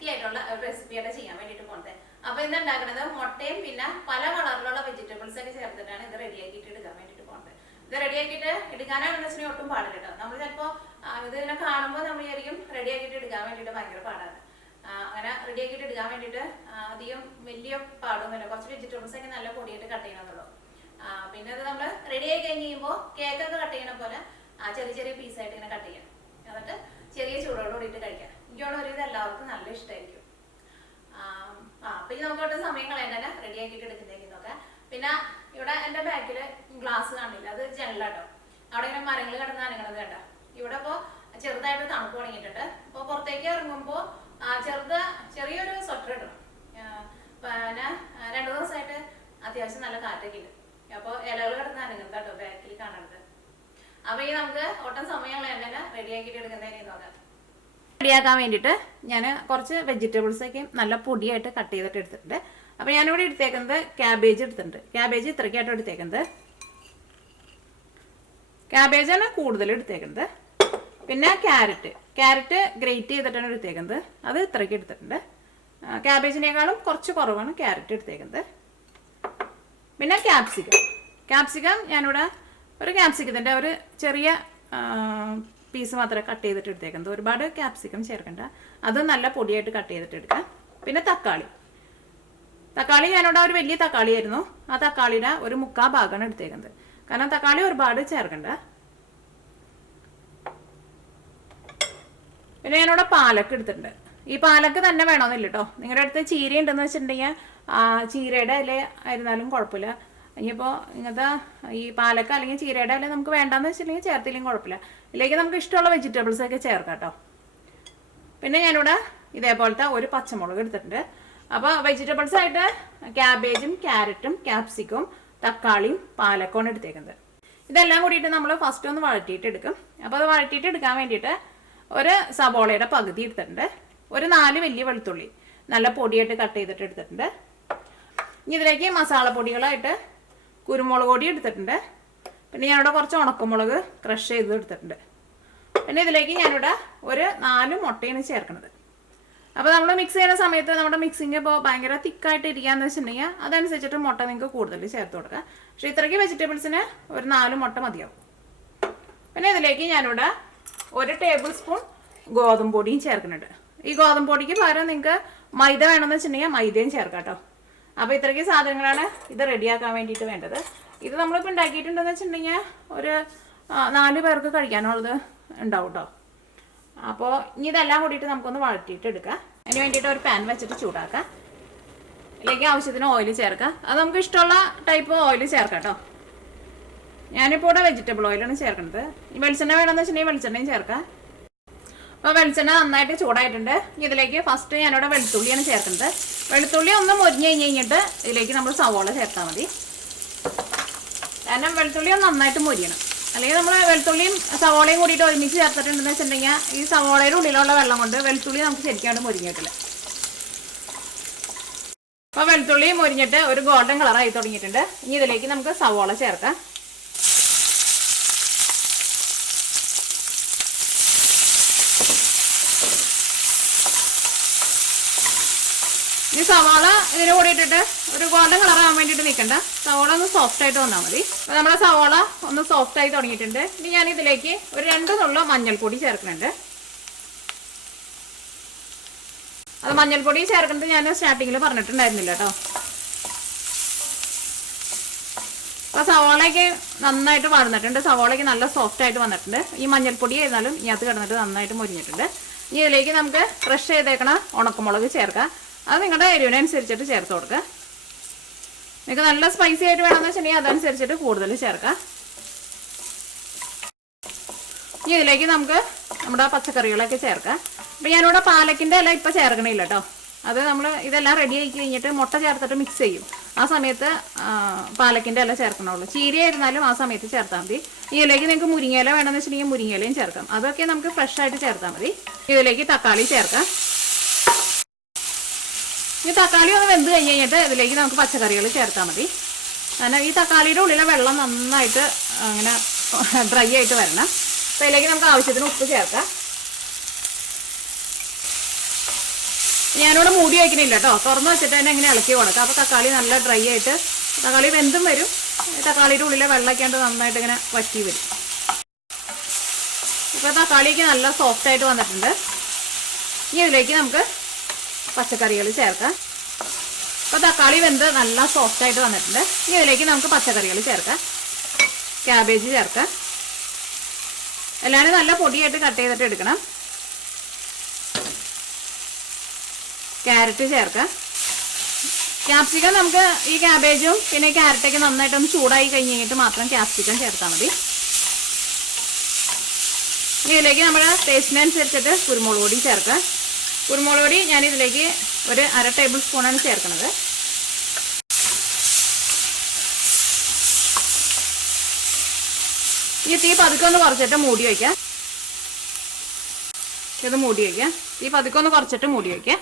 Healthy ആയിട്ടുള്ള ഒരു റെസിപ്പിയായിട്ട് ചെയ്യാൻ വേണ്ടിയിട്ട് പോകുന്നത്. അപ്പോൾ ഇന്ന് ഉണ്ടാക്കുന്നത് മുട്ടയും പിന്നെ പല കളറിലുള്ള വെജിറ്റബിൾസ് ഒക്കെ ചേർത്തിട്ടാണ് ഇത് റെഡിയാക്കിയിട്ട് എടുക്കാൻ വേണ്ടിയിട്ട് പോകുന്നത്. ഇത് റെഡിയാക്കിയിട്ട് എടുക്കാനാണെന്ന് വെച്ചിട്ടുണ്ടെങ്കിൽ ഒട്ടും പാടില്ല കേട്ടോ. നമ്മൾ ചിലപ്പോൾ ഇതിനെ കാണുമ്പോൾ നമ്മൾ വിചാരിക്കും റെഡിയാക്കിയിട്ട് എടുക്കാൻ വേണ്ടിയിട്ട് ഭയങ്കര പാടാണ്. അങ്ങനെ റെഡിയാക്കിയിട്ട് എടുക്കാൻ വേണ്ടിയിട്ട് അധികം വലിയ പാടൊന്നുമില്ല. കുറച്ച് വെജിറ്റബിൾസ് ഒക്കെ നല്ല പൊടിയായിട്ട് കട്ട് ചെയ്യണമെന്നുള്ളൂ. പിന്നെ അത് നമ്മൾ റെഡി ആയി കഴിഞ്ഞ് കഴിയുമ്പോൾ കേക്കൊക്കെ കട്ട് ചെയ്യണ പോലെ ചെറിയ ചെറിയ പീസായിട്ട് ഇങ്ങനെ കട്ട് ചെയ്യാം. എന്നിട്ട് ചെറിയ ചൂടോട് കൂടിയിട്ട് കഴിക്കാം. എനിക്കുള്ള ഒരു ഇത് എല്ലാവർക്കും നല്ല ഇഷ്ടമായിരിക്കും. പിന്നെ നമുക്ക് ഒട്ടും സമയം കളയണ്ട റെഡി ആക്കിയിട്ട് എടുക്കുന്നേക്ക് നോക്കാം. പിന്നെ ഇവിടെ എൻ്റെ ബാക്കിൽ ഗ്ലാസ് കാണില്ല, അത് ജനലാട്ടോ. അവിടെ ഇങ്ങനെ മരങ്ങൾ കിടന്ന് അനങ്ങണത് കണ്ട. ഇവിടെ ഇപ്പോൾ ചെറുതായിട്ട് തണുപ്പ് തുടങ്ങിയിട്ടുണ്ട്. അപ്പോൾ പുറത്തേക്ക് ഇറങ്ങുമ്പോൾ ചെറിയൊരു സ്വെറ്റർ ഇടണം. പിന്നെ 2 ദിവസമായിട്ട് അത്യാവശ്യം നല്ല കാറ്റൊക്കെ ഉണ്ട്. അപ്പോൾ ഇലകൾ കിടന്ന് അനങ്ങുന്നത് കേട്ടോ ബാക്കിൽ കാണുന്നത്. അപ്പോൾ ഈ നമുക്ക് ഒട്ടും സമയങ്ങൾ തന്നെ റെഡിയാക്കിയിട്ട് എടുക്കുന്നതിന് നോക്കാം. റെഡിയാക്കാൻ വേണ്ടിയിട്ട് ഞാൻ കുറച്ച് വെജിറ്റബിൾസൊക്കെ നല്ല പൊടിയായിട്ട് കട്ട് ചെയ്തിട്ട് എടുത്തിട്ടുണ്ട്. അപ്പോൾ ഞാനിവിടെ എടുത്തേക്കുന്നത് ക്യാബേജ് എടുത്തിട്ടുണ്ട്. ക്യാബേജ് ഇത്രയ്ക്കായിട്ട് എടുത്തേക്കുന്നത്. ക്യാബേജാണ് കൂടുതൽ എടുത്തേക്കുന്നത്. പിന്നെ ക്യാരറ്റ് ഗ്രേറ്റ് ചെയ്തിട്ടാണ് എടുത്തേക്കുന്നത്. അത് ഇത്രയ്ക്ക് എടുത്തിട്ടുണ്ട്. ക്യാബേജിനേക്കാളും കുറച്ച് കുറവാണ് ക്യാരറ്റ് എടുത്തേക്കുന്നത്. പിന്നെ ക്യാപ്സിക്കം ഞാനിവിടെ ഒരു ക്യാപ്സിക്കത്തിൻ്റെ ഒരു ചെറിയ പീസ് മാത്രമേ കട്ട് ചെയ്തിട്ട് എടുത്തേക്കുന്നത്. ഒരുപാട് ക്യാപ്സിക്കം ചേർക്കണ്ട. അത് നല്ല പൊടിയായിട്ട് കട്ട് ചെയ്തിട്ട് എടുക്കാം. പിന്നെ തക്കാളി ഞാനിവിടെ ഒരു വലിയ തക്കാളി ആയിരുന്നു. ആ തക്കാളിയുടെ ഒരു 3/4 ഭാഗമാണ് എടുത്തേക്കുന്നത്. കാരണം തക്കാളി ഒരുപാട് ചേർക്കണ്ട. പിന്നെ ഞാനിവിടെ പാലക്ക് എടുത്തിട്ടുണ്ട്. ഈ പാലക്ക് തന്നെ വേണമെന്നില്ല കേട്ടോ. നിങ്ങളുടെ അടുത്ത് ചീര ഉണ്ടെന്ന് വെച്ചിട്ടുണ്ടെങ്കിൽ ചീരയുടെ ഇല ആയിരുന്നാലും കുഴപ്പമില്ല. ഇനിയിപ്പോൾ ഇങ്ങനത്തെ ഈ പാലക്ക അല്ലെങ്കിൽ ചീരയുടെ ഇല നമുക്ക് വേണ്ടാന്ന് വെച്ചിട്ടുണ്ടെങ്കിൽ ചേർത്തില്ലെങ്കിൽ കുഴപ്പമില്ല. ഇതിലേക്ക് നമുക്ക് ഇഷ്ടമുള്ള വെജിറ്റബിൾസ് ഒക്കെ ചേർക്കാം കേട്ടോ. പിന്നെ ഞാനിവിടെ ഇതേപോലത്തെ ഒരു പച്ചമുളക് എടുത്തിട്ടുണ്ട്. അപ്പോൾ വെജിറ്റബിൾസ് ആയിട്ട് ക്യാബേജും ക്യാരറ്റും ക്യാപ്സിക്കവും തക്കാളിയും പാലക്കവും എടുത്തേക്കുന്നത്. ഇതെല്ലാം കൂടിയിട്ട് നമ്മൾ ഫസ്റ്റ് ഒന്ന് വഴറ്റിയിട്ട് എടുക്കും. അപ്പോൾ അത് വഴറ്റിയിട്ട് എടുക്കാൻ വേണ്ടിയിട്ട് ഒരു സവോളയുടെ പകുതി എടുത്തിട്ടുണ്ട്. ഒരു 4 വലിയ വെളുത്തുള്ളി നല്ല പൊടിയായിട്ട് കട്ട് ചെയ്തിട്ട് എടുത്തിട്ടുണ്ട്. ഇനി ഇതിലേക്ക് മസാലപ്പൊടികളായിട്ട് കുരുമുളക് പൊടി എടുത്തിട്ടുണ്ട്. പിന്നെ ഞാനിവിടെ കുറച്ച് ഉണക്കമുളക് ക്രഷ് ചെയ്ത് എടുത്തിട്ടുണ്ട്. പിന്നെ ഇതിലേക്ക് ഞാനിവിടെ ഒരു 4 മുട്ടയാണ് ചേർക്കുന്നത്. അപ്പോൾ നമ്മൾ മിക്സ് ചെയ്യുന്ന സമയത്ത് നമ്മുടെ മിക്സിങ് ഇപ്പോൾ ഭയങ്കര തിക്കായിട്ട് ഇരിക്കുകയെന്ന് വെച്ചിട്ടുണ്ടെങ്കിൽ അതനുസരിച്ചിട്ട് മുട്ട നിങ്ങൾക്ക് കൂടുതൽ ചേർത്ത് കൊടുക്കുക. പക്ഷേ ഇത്രയ്ക്ക് വെജിറ്റബിൾസിന് ഒരു 4 മുട്ട മതിയാവും. പിന്നെ ഇതിലേക്ക് ഞാനിവിടെ 1 ടേബിൾ സ്പൂൺ ഗോതമ്പ് പൊടിയും ചേർക്കുന്നുണ്ട്. ഈ ഗോതമ്പ് പൊടിക്ക് പകരം നിങ്ങൾക്ക് മൈദ വേണമെന്ന് വെച്ചിട്ടുണ്ടെങ്കിൽ മൈദയും ചേർക്കാം കേട്ടോ. അപ്പോൾ ഇത്രയ്ക്ക് സാധനങ്ങളാണ് ഇത് റെഡിയാക്കാൻ വേണ്ടിയിട്ട് വേണ്ടത്. ഇത് നമ്മളിപ്പോൾ ഉണ്ടാക്കിയിട്ടുണ്ടെന്ന് വെച്ചിട്ടുണ്ടെങ്കിൽ ഒരു 4 പേർക്ക് കഴിക്കാനുള്ളത് ഉണ്ടാവും കേട്ടോ. അപ്പോൾ ഇനി ഇതെല്ലാം കൂടിയിട്ട് നമുക്കൊന്ന് വഴറ്റിയിട്ട് എടുക്കാം. അതിന് വേണ്ടിയിട്ട് ഒരു പാൻ വെച്ചിട്ട് ചൂടാക്കാം. ഇതിലേക്ക് ആവശ്യത്തിന് ഓയിൽ ചേർക്കാം. അത് നമുക്ക് ഇഷ്ടമുള്ള ടൈപ്പ് ഓയിൽ ചേർക്കാം കേട്ടോ. ഞാനിപ്പോൾ ഇവിടെ വെജിറ്റബിൾ ഓയിലാണ് ചേർക്കുന്നത്. ഈ വെളിച്ചെണ്ണ വേണമെന്ന് വെച്ചിട്ടുണ്ടെങ്കിൽ വെളിച്ചെണ്ണയും ചേർക്കാം. അപ്പോൾ വെളിച്ചെണ്ണ നന്നായിട്ട് ചൂടായിട്ടുണ്ട്. ഇതിലേക്ക് ഫസ്റ്റ് ഞാനിവിടെ വെളുത്തുള്ളിയാണ് ചേർക്കുന്നത്. വെളുത്തുള്ളി ഒന്ന് മൊരിഞ്ഞ് കഴിഞ്ഞിട്ട് ഇതിലേക്ക് നമ്മൾ സവോള ചേർത്താൽ മതി. കാരണം വെളുത്തുള്ളി ഒന്ന് നന്നായിട്ട് മൊരിയണം. അല്ലെങ്കിൽ നമ്മൾ വെളുത്തുള്ളിയും സവോളയും കൂടിയിട്ട് ഒരുമിച്ച് ചേർത്തിട്ടുണ്ടെന്ന് വെച്ചിട്ടുണ്ടെങ്കിൽ ഈ സവോളയുടെ ഉള്ളിലുള്ള വെള്ളം കൊണ്ട് വെളുത്തുള്ളി നമുക്ക് ശരിക്കാണ്ട് മൊരിഞ്ഞിട്ടില്ല. അപ്പോൾ വെളുത്തുള്ളി മൊരിഞ്ഞിട്ട് ഒരു ഗോൾഡൻ കളറായി തുടങ്ങിയിട്ടുണ്ട്. ഇനി ഇതിലേക്ക് നമുക്ക് സവോള ചേർക്കാം. ഈ സവാള ഇതിന് കൂടി ഇട്ടിട്ട് ഒരു ഗോൾഡൻ കളർ ആവാൻ വേണ്ടിയിട്ട് നിൽക്കണ്ട. സവാള ഒന്ന് സോഫ്റ്റ് ആയിട്ട് വന്നാൽ മതി. അപ്പോൾ നമ്മുടെ സവാള ഒന്ന് സോഫ്റ്റ് ആയി തുടങ്ങിയിട്ടുണ്ട്. ഇനി ഞാൻ ഇതിലേക്ക് ഒരു 2 നുള്ള മഞ്ഞൾപ്പൊടി ചേർക്കുന്നുണ്ട്. അത് മഞ്ഞൾപ്പൊടി ചേർക്കുന്നത് ഞാൻ സ്റ്റാർട്ടിങ്ങിൽ പറഞ്ഞിട്ടുണ്ടായിരുന്നില്ല കേട്ടോ. അപ്പോൾ സവാളയ്ക്ക് നന്നായിട്ട് വളർന്നിട്ടുണ്ട്. സവാളയ്ക്ക് നല്ല സോഫ്റ്റ് ആയിട്ട് വന്നിട്ടുണ്ട്. ഈ മഞ്ഞൾപ്പൊടി ആയിരുന്നാലും ഇതിനകത്ത് കിടന്നിട്ട് നന്നായിട്ട് മുരിഞ്ഞിട്ടുണ്ട്. ഇനി ഇതിലേക്ക് നമുക്ക് ക്രഷ് ചെയ്തേക്കണ ഉണക്കമുളക് ചേർക്കാം. അത് നിങ്ങളുടെ എരിവിനനുസരിച്ചിട്ട് ചേർത്ത് കൊടുക്കുക. നിങ്ങൾക്ക് നല്ല സ്പൈസി ആയിട്ട് വേണമെന്ന് വെച്ചിട്ടുണ്ടെങ്കിൽ അതനുസരിച്ചിട്ട് കൂടുതൽ ചേർക്കാം. ഇനി ഇതിലേക്ക് നമുക്ക് നമ്മുടെ പച്ചക്കറികളൊക്കെ ചേർക്കാം. അപ്പം ഞാനിവിടെ പാലക്കിൻ്റെ ഇല ഇപ്പം ചേർക്കണില്ല കേട്ടോ. അത് നമ്മൾ ഇതെല്ലാം റെഡി ആക്കി കഴിഞ്ഞിട്ട് മുട്ട ചേർത്തിട്ട് മിക്സ് ചെയ്യും. ആ സമയത്ത് പാലക്കിൻ്റെ ഇല ചേർക്കണുള്ളൂ. ചീര ആയിരുന്നാലും ആ സമയത്ത് ചേർത്താൽ മതി. ഇതിലേക്ക് നിങ്ങൾക്ക് മുരിങ്ങയില വേണമെന്ന് വെച്ചിട്ടുണ്ടെങ്കിൽ മുരിങ്ങയിലയും ചേർക്കാം. അതൊക്കെ നമുക്ക് ഫ്രഷ് ആയിട്ട് ചേർത്താൽ മതി. ഇതിലേക്ക് തക്കാളി ചേർക്കാം. ഈ തക്കാളി ഒന്ന് വെന്ത് കഴിഞ്ഞ് കഴിഞ്ഞിട്ട് ഇതിലേക്ക് നമുക്ക് പച്ചക്കറികൾ ചേർത്താൽ മതി. കാരണം ഈ തക്കാളിയുടെ ഉള്ളിലെ വെള്ളം നന്നായിട്ട് അങ്ങനെ ഡ്രൈ ആയിട്ട് വരണം. അപ്പോൾ ഇതിലേക്ക് നമുക്ക് ആവശ്യത്തിന് ഉപ്പ് ചേർക്കാം. ഞാനിവിടെ മൂടി വയ്ക്കണില്ല കേട്ടോ, തുറന്ന് വെച്ചിട്ട് തന്നെ ഇങ്ങനെ ഇളക്കി കൊടുക്കാം. അപ്പോൾ തക്കാളി നല്ല ഡ്രൈ ആയിട്ട് തക്കാളി വെന്തും വരും, തക്കാളിയുടെ ഉള്ളിലെ വെള്ളമൊക്കെ ആയിട്ട് നന്നായിട്ട് ഇങ്ങനെ വറ്റി വരും. ഇപ്പോൾ തക്കാളിക്ക് നല്ല സോഫ്റ്റായിട്ട് വന്നിട്ടുണ്ട്. ഇനി ഇതിലേക്ക് നമുക്ക് പച്ചക്കറികൾ ചേർക്കാം. ഇപ്പോൾ തക്കാളി വെന്ത് നല്ല സോഫ്റ്റായിട്ട് വന്നിട്ടുണ്ട്. ഇനി ഇതിലേക്ക് നമുക്ക് പച്ചക്കറികൾ ചേർക്കാം. ക്യാബേജ് ചേർക്കാം. എല്ലാവരും നല്ല പൊടിയായിട്ട് കട്ട് ചെയ്തിട്ട് എടുക്കണം. ക്യാരറ്റ് ചേർക്കാം. ക്യാപ്സിക്കം നമുക്ക് ഈ ക്യാബേജും പിന്നെ ക്യാരറ്റൊക്കെ നന്നായിട്ടൊന്ന് ചൂടായി കഴിഞ്ഞിട്ട് മാത്രം ക്യാപ്സിക്കം ചേർത്താൽ മതി. ഇതിലേക്ക് നമ്മൾ ടേസ്റ്റിനനുസരിച്ചിട്ട് കുരുമുളക് പൊടി ചേർക്കാം. കുരുമുളക് പൊടി ഞാനിതിലേക്ക് ഒരു 1/2 ടേബിൾ സ്പൂണാണ് ചേർക്കുന്നത്. ഈ തീ പതുക്കെ ഒന്ന് കുറച്ചിട്ട് മൂടി വയ്ക്കാം. ഇത് മൂടി വയ്ക്കാം. തീ പതുക്കെ ഒന്ന് കുറച്ചിട്ട് മൂടി വയ്ക്കാം.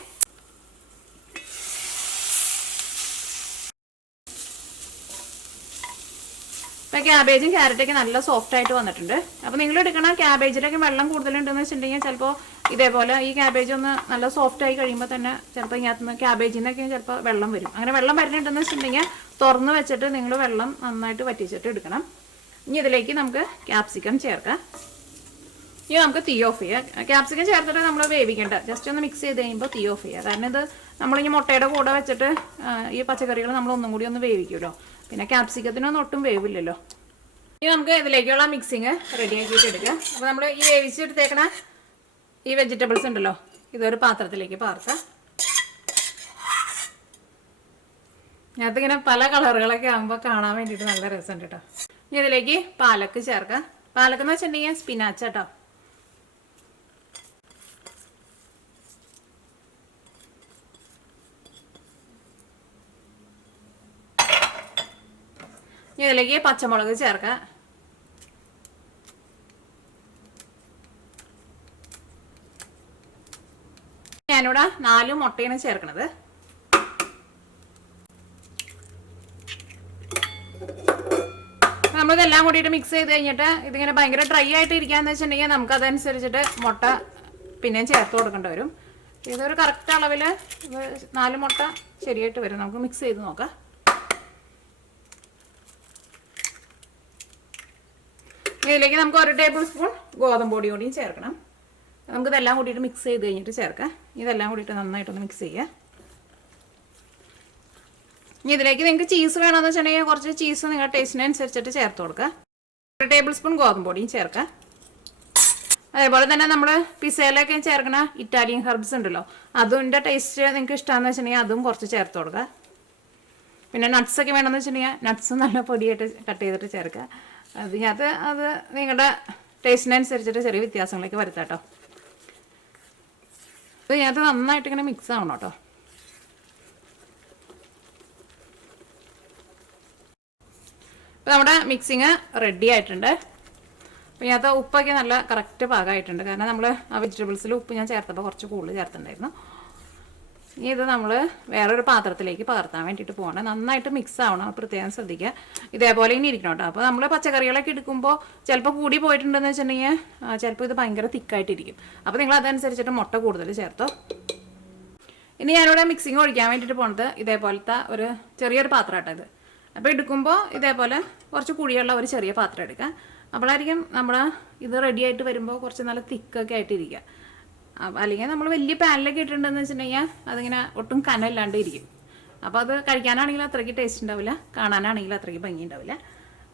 ഇപ്പം ക്യാബേജും ക്യാരറ്റൊക്കെ നല്ല സോഫ്റ്റ് ആയിട്ട് വന്നിട്ടുണ്ട്. അപ്പോൾ നിങ്ങൾ എടുക്കണം ക്യാബേജിലൊക്കെ വെള്ളം കൂടുതലുണ്ടെന്ന് വെച്ചിട്ടുണ്ടെങ്കിൽ ചിലപ്പോൾ ഇതേപോലെ ഈ ക്യാബേജ് ഒന്ന് നല്ല സോഫ്റ്റ് ആയി കഴിയുമ്പോൾ തന്നെ ചിലപ്പോൾ ഇതിനകത്ത് നിന്ന് ക്യാബേജിൽ നിന്നൊക്കെ ചിലപ്പോൾ വെള്ളം വരും. അങ്ങനെ വെള്ളം വരുന്നുണ്ടെന്ന് വെച്ചിട്ടുണ്ടെങ്കിൽ തുറന്ന് വെച്ചിട്ട് നിങ്ങൾ വെള്ളം നന്നായിട്ട് വറ്റിച്ചിട്ട് എടുക്കണം. ഇനി ഇതിലേക്ക് നമുക്ക് ക്യാപ്സിക്കം ചേർക്കാം. ഇനി നമുക്ക് തീ ഓഫ് ചെയ്യാം. ക്യാപ്സിക്കം ചേർത്തിട്ട് നമ്മൾ വേവിക്കേണ്ട, ജസ്റ്റ് ഒന്ന് മിക്സ് ചെയ്ത് കഴിയുമ്പോൾ തീ ഓഫ് ചെയ്യുക. കാരണം ഇത് നമ്മളിനി മുട്ടയുടെ കൂടെ വെച്ചിട്ട് ഈ പച്ചക്കറികൾ നമ്മൾ ഒന്നും കൂടി ഒന്ന് വേവിക്കുമല്ലോ. പിന്നെ ക്യാപ്സിക്കത്തിനൊന്നും ഒട്ടും വേവില്ലല്ലോ. ഇനി നമുക്ക് ഇതിലേക്കുള്ള മിക്സിങ് റെഡി ആക്കിയിട്ട് എടുക്കാം. അപ്പോൾ നമ്മൾ ഈ വേവിച്ചെടുത്തേക്കണ ഈ വെജിറ്റബിൾസ് ഉണ്ടല്ലോ, ഇതൊരു പാത്രത്തിലേക്ക് പാർക്കാം. ഇതിനകത്തിങ്ങനെ പല കളറുകളൊക്കെ ആകുമ്പോൾ കാണാൻ വേണ്ടിയിട്ട് നല്ല രസമുണ്ട് കേട്ടോ. ഇനി ഇതിലേക്ക് പാലക്ക് ചേർക്കാം. പാലക്ക് എന്ന് വെച്ചിട്ടുണ്ടെങ്കിൽ സ്പിനാച്ച് കേട്ടോ. ഇനി ഇതിലേക്ക് പച്ചമുളക് ചേർക്കാം. ഞാനിവിടെ 4 മുട്ടയാണ് ചേർക്കണത്. നമ്മളിതെല്ലാം കൂടിയിട്ട് മിക്സ് ചെയ്ത് കഴിഞ്ഞിട്ട് ഇതിങ്ങനെ ഭയങ്കര ഡ്രൈ ആയിട്ട് ഇരിക്കാന്ന് വെച്ചിട്ടുണ്ടെങ്കിൽ നമുക്ക് അതനുസരിച്ചിട്ട് മുട്ട പിന്നെയും ചേർത്ത് കൊടുക്കേണ്ടി വരും. ഇതൊരു കറക്റ്റ് അളവിൽ 4 മുട്ട ശരിയായിട്ട് വരും. നമുക്ക് മിക്സ് ചെയ്ത് നോക്കാം. ഇതിലേക്ക് നമുക്ക് 1 ടേബിൾ സ്പൂൺ ഗോതമ്പ് പൊടി കൂടിയും ചേർക്കണം. നമുക്കിതെല്ലാം കൂടിയിട്ട് മിക്സ് ചെയ്ത് കഴിഞ്ഞിട്ട് ചേർക്കാം. ഇതെല്ലാം കൂടിയിട്ട് നന്നായിട്ടൊന്ന് മിക്സ് ചെയ്യുക. ഇനി ഇതിലേക്ക് നിങ്ങൾക്ക് ചീസ് വേണമെന്ന് വെച്ചിട്ടുണ്ടെങ്കിൽ കുറച്ച് ചീസ് നിങ്ങളുടെ ടേസ്റ്റിനനുസരിച്ചിട്ട് ചേർത്ത് കൊടുക്കുക. 1 ടേബിൾ സ്പൂൺ ഗോതമ്പ് പൊടിയും ചേർക്കുക. അതേപോലെ തന്നെ നമ്മൾ പിസയിലൊക്കെ ചേർക്കണ ഇറ്റാലിയൻ ഹെർബ്സ് ഉണ്ടല്ലോ, അതിൻ്റെ ടേസ്റ്റ് നിങ്ങൾക്ക് ഇഷ്ടമാണെന്ന് വെച്ചിട്ടുണ്ടെങ്കിൽ അതും കുറച്ച് ചേർത്ത് കൊടുക്കുക. പിന്നെ നട്ട്സൊക്കെ വേണമെന്ന് വെച്ചിട്ടുണ്ടെങ്കിൽ നട്ട്സ് നല്ല പൊടിയായിട്ട് കട്ട് ചെയ്തിട്ട് ചേർക്കുക. അത് നിങ്ങളുടെ ടേസ്റ്റിനനുസരിച്ചിട്ട് ചെറിയ വ്യത്യാസങ്ങളൊക്കെ വരുത്താം കേട്ടോ. അപ്പോൾ ഇതിനകത്ത് നന്നായിട്ട് ഇങ്ങനെ മിക്സ് ആവണം കേട്ടോ. അപ്പോൾ നമ്മുടെ മിക്സിങ് റെഡി ആയിട്ടുണ്ട്. അപ്പോൾ ഇതിനകത്ത് ഉപ്പൊക്കെ നല്ല കറക്റ്റ് പാകമായിട്ടുണ്ട്. കാരണം നമ്മൾ ആ വെജിറ്റബിൾസിൽ ഉപ്പ് ഞാൻ ചേർത്തപ്പോൾ കുറച്ച് കൂടുതൽ ചേർത്തിട്ടുണ്ടായിരുന്നു. ഇനി ഇത് നമ്മൾ വേറൊരു പാത്രത്തിലേക്ക് പകർത്താൻ വേണ്ടിയിട്ട് പോകണം. നന്നായിട്ട് മിക്സ് ആവണം, പ്രത്യേകം ശ്രദ്ധിക്കുക. ഇതേപോലെ ഇനി ഇരിക്കണം കേട്ടോ. അപ്പോൾ നമ്മൾ പച്ചക്കറികളൊക്കെ എടുക്കുമ്പോൾ ചിലപ്പോൾ കൂടി പോയിട്ടുണ്ടെന്ന് വെച്ചിട്ടുണ്ടെങ്കിൽ ചിലപ്പോൾ ഇത് ഭയങ്കര തിക്കായിട്ടിരിക്കും. അപ്പോൾ നിങ്ങൾ അതനുസരിച്ചിട്ട് മുട്ട കൂടുതൽ ചേർത്തോ. ഇനി ഞാനിവിടെ മിക്സിങ് ഒഴിക്കാൻ വേണ്ടിയിട്ട് പോകുന്നത് ഇതേപോലത്തെ ഒരു ചെറിയൊരു പാത്രം കേട്ടോ ഇത്. അപ്പോൾ എടുക്കുമ്പോൾ ഇതേപോലെ കുറച്ച് കുഴിയുള്ള ഒരു ചെറിയ പാത്രം എടുക്കുക. അപ്പോഴായിരിക്കും നമ്മുടെ ഇത് റെഡി ആയിട്ട് വരുമ്പോൾ കുറച്ച് നല്ല തിക്കൊക്കെ ആയിട്ടിരിക്കുക. അല്ലെങ്കിൽ നമ്മൾ വലിയ പാനിലൊക്കെ ഇട്ടിട്ടുണ്ടെന്ന് വെച്ചിട്ടുണ്ടെങ്കിൽ അതിങ്ങനെ ഒട്ടും കനമില്ലാണ്ട് ഇരിക്കും. അപ്പോൾ അത് കഴിക്കാനാണെങ്കിൽ അത്രയ്ക്ക് ടേസ്റ്റ് ഉണ്ടാവില്ല, കാണാനാണെങ്കിൽ അത്രയ്ക്ക് ഭംഗി ഉണ്ടാവില്ല.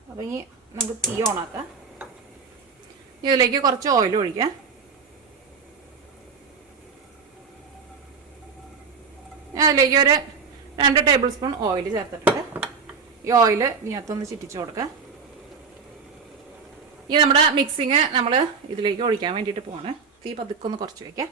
അപ്പോൾ ഇനി നമുക്ക് തീ ഓണാക്കാം. ഇതിലേക്ക് കുറച്ച് ഓയിൽ ഒഴിക്കാം. ഞാൻ അതിലേക്ക് ഒരു 2 ടേബിൾ സ്പൂൺ ഓയിൽ ചേർത്തിട്ടുണ്ട്. ഈ ഓയിൽ ഇതിനകത്തൊന്ന് ചിറ്റിച്ച് കൊടുക്കുക. ഈ നമ്മുടെ മിക്സിങ് നമ്മൾ ഇതിലേക്ക് ഒഴിക്കാൻ വേണ്ടിയിട്ട് പോവാണ്. തീ പതുക്കെ ഒന്ന് കുറച്ച് വയ്ക്കാം.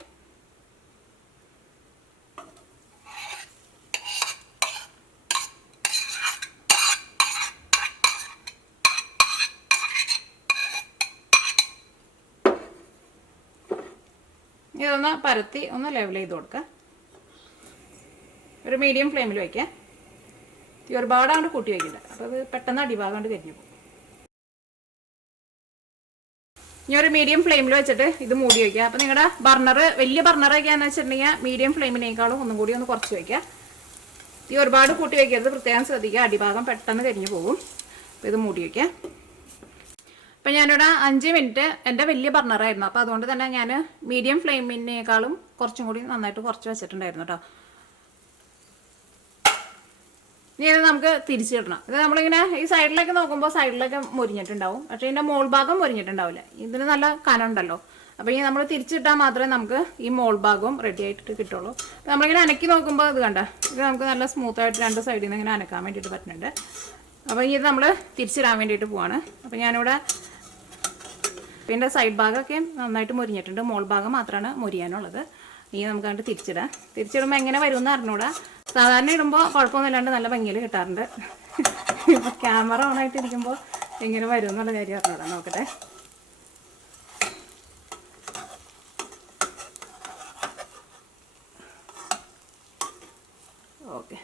ഇതൊന്ന് പരത്തി ഒന്ന് ലെവൽ ചെയ്ത് കൊടുക്കുക. ഒരു മീഡിയം ഫ്ലെയിമിൽ വയ്ക്കുക. തീ ഒരുപാടാണ്ട് കൂട്ടി വയ്ക്കില്ല, അപ്പോൾ അത് പെട്ടെന്ന് അടിഭാഗാണ്ട് കരിഞ്ഞു പോകും. ഇനി ഒരു മീഡിയം ഫ്ലെയിമിൽ വെച്ചിട്ട് ഇത് മൂടി വയ്ക്കുക. അപ്പോൾ നിങ്ങളുടെ ബർണർ വലിയ ബർണറൊക്കെയാണെന്ന് വെച്ചിട്ടുണ്ടെങ്കിൽ മീഡിയം ഫ്ലെയിമിനേക്കാളും ഒന്നും കൂടി ഒന്ന് കുറച്ച് വയ്ക്കുക. ഈ ഒരുപാട് കൂട്ടി വയ്ക്കരുത്, പ്രത്യേകം ശ്രദ്ധിക്കുക, അടിഭാഗം പെട്ടെന്ന് കരിഞ്ഞു പോകും. അപ്പോൾ ഇത് മൂടി വയ്ക്കുക. അപ്പം ഞാനിവിടെ 5 മിനിറ്റ് എൻ്റെ വലിയ ബർണറായിരുന്നു, അപ്പോൾ അതുകൊണ്ട് തന്നെ ഞാൻ മീഡിയം ഫ്ലെയിമിനേക്കാളും കുറച്ചും കൂടി നന്നായിട്ട് കുറച്ച് വെച്ചിട്ടുണ്ടായിരുന്നു കേട്ടോ. ഇനി ഇത് നമുക്ക് തിരിച്ചിടണം. ഇത് നമ്മളിങ്ങനെ ഈ സൈഡിലൊക്കെ നോക്കുമ്പോൾ സൈഡിലൊക്കെ മുരിഞ്ഞിട്ടുണ്ടാവും, പക്ഷേ ഇതിൻ്റെ മോൾ ഭാഗം മുരിഞ്ഞിട്ടുണ്ടാവില്ല. ഇതിന് നല്ല കനമുണ്ടല്ലോ. അപ്പോൾ ഈ നമ്മൾ തിരിച്ചിട്ടാൽ മാത്രമേ നമുക്ക് ഈ മോൾ ഭാഗവും റെഡി ആയിട്ട് കിട്ടുള്ളൂ. നമ്മളിങ്ങനെ അനക്കി നോക്കുമ്പോൾ ഇത് കണ്ട, ഇത് നമുക്ക് നല്ല സ്മൂത്തായിട്ട് 2 സൈഡിൽ നിന്ന് ഇങ്ങനെ അനക്കാൻ വേണ്ടിയിട്ട് പറ്റുന്നുണ്ട്. അപ്പോൾ ഇത് നമ്മൾ തിരിച്ചിടാൻ വേണ്ടിയിട്ട് പോവാണ്. അപ്പോൾ ഞാനിവിടെ ഇതിൻ്റെ സൈഡ് ഭാഗമൊക്കെ നന്നായിട്ട് മുരിഞ്ഞിട്ടുണ്ട്, മോൾ ഭാഗം മാത്രമാണ് മുരിയാനുള്ളത്. ഇനി നമുക്ക് കണ്ട് തിരിച്ചിടാം. തിരിച്ചിടുമ്പോൾ എങ്ങനെ വരുമെന്ന് അറിഞ്ഞൂടാ. സാധാരണ ഇടുമ്പോൾ കുഴപ്പമൊന്നുമില്ലാണ്ട് നല്ല ഭംഗിയിൽ കിട്ടാറുണ്ട്. ഇപ്പോൾ ക്യാമറ ഓണായിട്ടിരിക്കുമ്പോൾ എങ്ങനെ വരും എന്നുള്ള കാര്യം അറിഞ്ഞൂടാ. നോക്കട്ടെ. ഓക്കെ,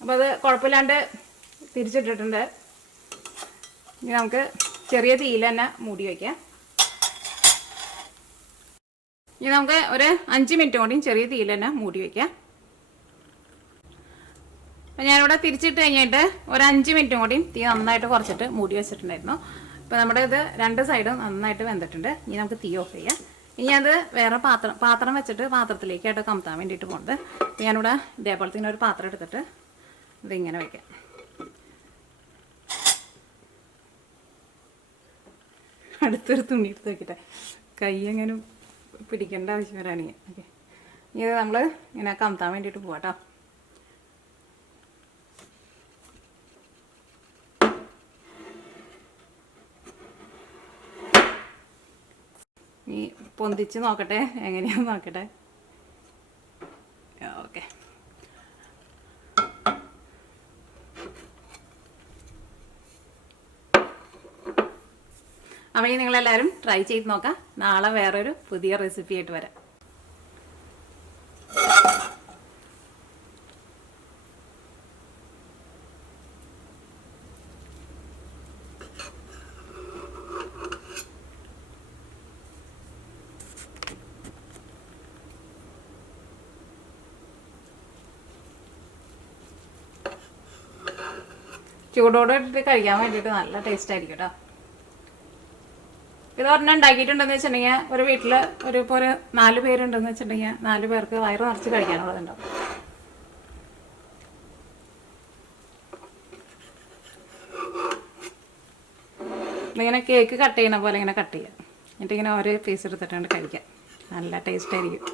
അപ്പോൾ അത് കുഴപ്പമില്ലാണ്ട് തിരിച്ചിട്ടിട്ടുണ്ട്. ഇനി നമുക്ക് ചെറിയ തീയിൽ തന്നെ മൂടി വയ്ക്കാം. ഇനി നമുക്ക് ഒരു 5 മിനിറ്റ് കൂടിയും ചെറിയ തീയിൽ തന്നെ മൂടി വയ്ക്കാം. അപ്പം ഞാനിവിടെ തിരിച്ചിട്ട് കഴിഞ്ഞിട്ട് ഒരു 5 മിനിറ്റും കൂടിയും തീ നന്നായിട്ട് കുറച്ചിട്ട് മൂടി വെച്ചിട്ടുണ്ടായിരുന്നു. അപ്പോൾ നമ്മുടെ ഇത് 2 സൈഡും നന്നായിട്ട് വെന്തിട്ടുണ്ട്. ഇനി നമുക്ക് തീ ഓഫ് ചെയ്യാം. ഇനി അത് വേറെ പാത്രം വെച്ചിട്ട് പാത്രത്തിലേക്കായിട്ട് കമത്താൻ വേണ്ടിയിട്ട് പോകുന്നത്. അപ്പോൾ ഞാനിവിടെ ഇതേപോലെ തന്നെ ഒരു പാത്രം എടുത്തിട്ട് ഇതിങ്ങനെ വയ്ക്കാം. അടുത്തൊരു തുണി എടുത്ത് വെക്കട്ടെ, കൈ എങ്ങനെ പിടിക്കേണ്ട ആവശ്യം വരാണെങ്കിൽ. ഓക്കെ, ഇത് നമ്മൾ ഇങ്ങനെ കമത്താൻ വേണ്ടിയിട്ട് പോവാം. ഈ പൊന്തിച്ച് നോക്കട്ടെ എങ്ങനെയാന്ന് നോക്കട്ടെ. ഓക്കെ, അപ്പോൾ നിങ്ങളെല്ലാവരും ട്രൈ ചെയ്ത് നോക്കാം. നാളെ വേറൊരു പുതിയ റെസിപ്പി ആയിട്ട് വരാം. ചൂടോടെ ഇട്ടിട്ട് കഴിക്കാൻ വേണ്ടിയിട്ട് നല്ല ടേസ്റ്റ് ആയിരിക്കും കേട്ടോ. ഇത് ഒരെണ്ണം ഉണ്ടാക്കിയിട്ടുണ്ടെന്ന് വെച്ചിട്ടുണ്ടെങ്കിൽ ഒരു വീട്ടിൽ ഇപ്പോൾ ഒരു 4 പേരുണ്ടെന്ന് വെച്ചിട്ടുണ്ടെങ്കിൽ 4 പേർക്ക് വയറ് നിറച്ച് കഴിക്കാനുള്ളതുണ്ടാവും. ഇങ്ങനെ കേക്ക് കട്ട് ചെയ്യുന്ന പോലെ ഇങ്ങനെ കട്ട് ചെയ്യുക, എന്നിട്ട് ഇങ്ങനെ ഓരോ പീസ് എടുത്തിട്ടുണ്ട് കഴിക്കാം. നല്ല ടേസ്റ്റ് ആയിരിക്കും.